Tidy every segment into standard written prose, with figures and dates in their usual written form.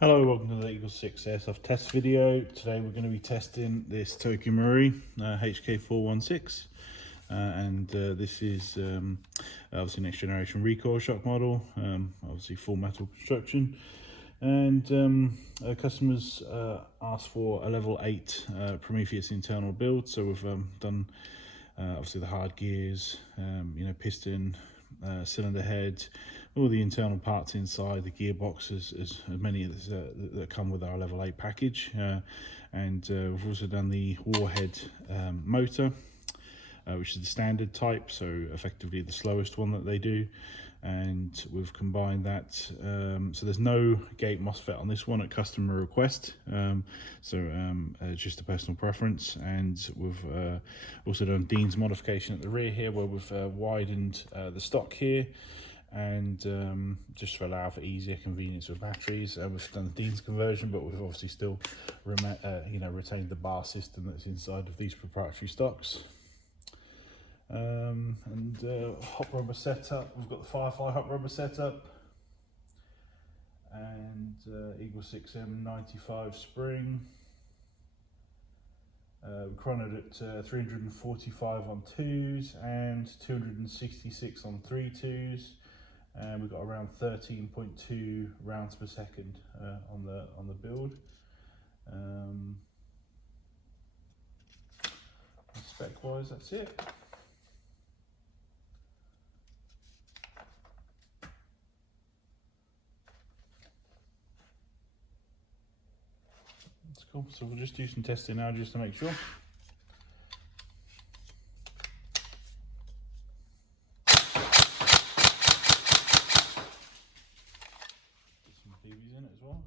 Hello, welcome to the EagleSix Airsoft test video. Today we're going to be testing this Tokyo Marui HK416 and this is obviously next generation recoil shock model, obviously full metal construction, and customers asked for a level 8 Prometheus internal build, so we've done obviously the hard gears, piston, cylinder head, all the internal parts inside, the gearboxes, as many that come with our level 8 package, and we've also done the Warhead motor, which is the standard type, so effectively the slowest one that they do, and we've combined that, so there's no gate MOSFET on this one at customer request, it's just a personal preference. And we've also done Dean's modification at the rear here, where we've widened the stock here, and just to allow for easier convenience with batteries. We've done the Dean's conversion, but we've obviously still retained the bar system that's inside of these proprietary stocks. Hop rubber setup, we've got the Firefly Hop Rubber setup, and EagleSix M95 spring. We chronoed at 345 on 2s and 266 on 3.2s, and we've got around 13.2 rounds per second on the build. Spec wise, that's it. That's cool. So we'll just do some testing now just to make sure. Get some PVs in it as well.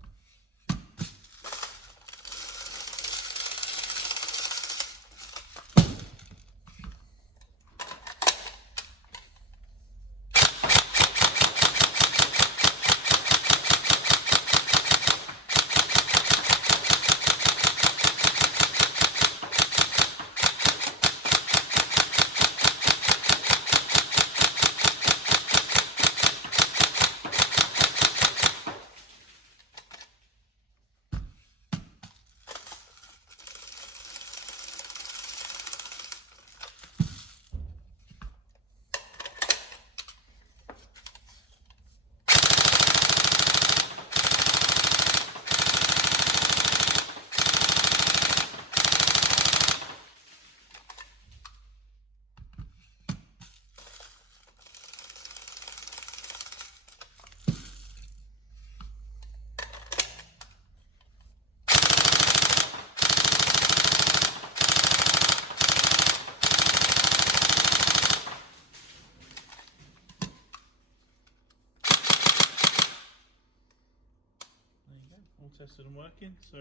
All tested and working, so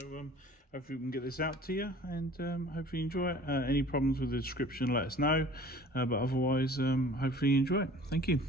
hopefully we can get this out to you, and hopefully you enjoy it. Any problems with the description, let us know, but otherwise hopefully you enjoy it. Thank you.